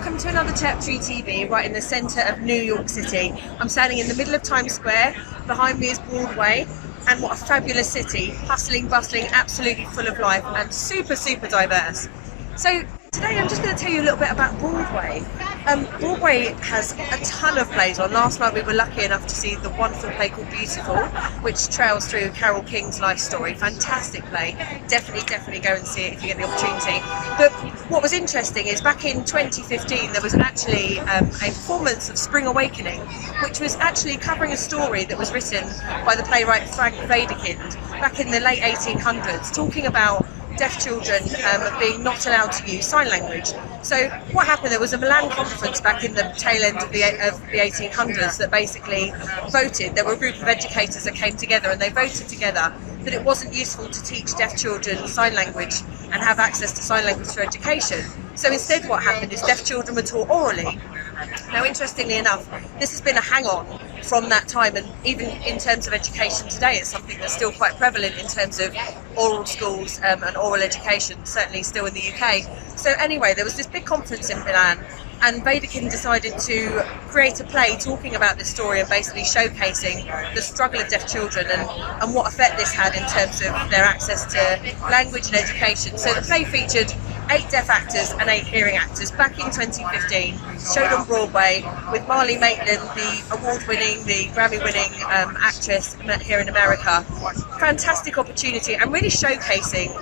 welcome to another Terptree TV right in the centre of New York City. I'm standing in the middle of Times Square. Behind me is Broadway, and what a fabulous city, hustling, bustling, absolutely full of life and super diverse. So today I'm just going to tell you a little bit about Broadway. Broadway has a ton of plays on. Last night we were lucky enough to see the wonderful play called Beautiful, which trails through Carole King's life story. Fantastic play. Definitely go and see it if you get the opportunity. But what was interesting is back in 2015 there was actually a performance of Spring Awakening, which was actually covering a story that was written by the playwright Frank Wedekind back in the late 1800s, talking about deaf children being not allowed to use sign language. So what happened, there was a Milan conference back in the tail end of the 1800s that basically voted. There were a group of educators that came together and they voted together that it wasn't useful to teach deaf children sign language and have access to sign language for education. So instead what happened is deaf children were taught orally. Now interestingly enough, this has been a hang-on from that time, and even in terms of education today it's something that's still quite prevalent in terms of oral schools and oral education, certainly still in the UK. So anyway, there was this big conference in Milan and Wedekind decided to create a play talking about this story and basically showcasing the struggle of deaf children and what effect this had in terms of their access to language and education. So the play featured 8 deaf actors and 8 hearing actors back in 2015, showed on Broadway with Marlee Maitland, the award-winning, the Grammy-winning actress here in America. Fantastic opportunity and really showcasing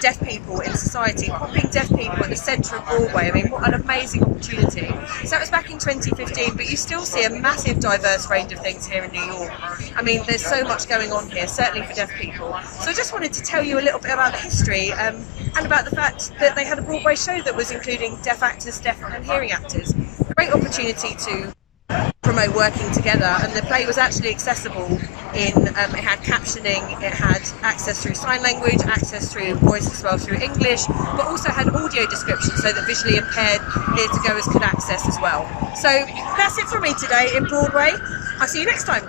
deaf people in society, putting deaf people at the centre of Broadway. I mean, what an amazing opportunity. So that was back in 2015, but you still see a massive diverse range of things here in New York. I mean, there's so much going on here, certainly for deaf people. So I just wanted to tell you a little bit about the history and about the fact that they had a Broadway show that was including deaf actors, deaf and hearing actors. Great opportunity to promote working together, and the play was actually accessible in, it had captioning, it had access through sign language, access through voice as well through English, but also had audio description so that visually impaired theatre goers could access as well. So that's it from me today in Broadway. I'll see you next time.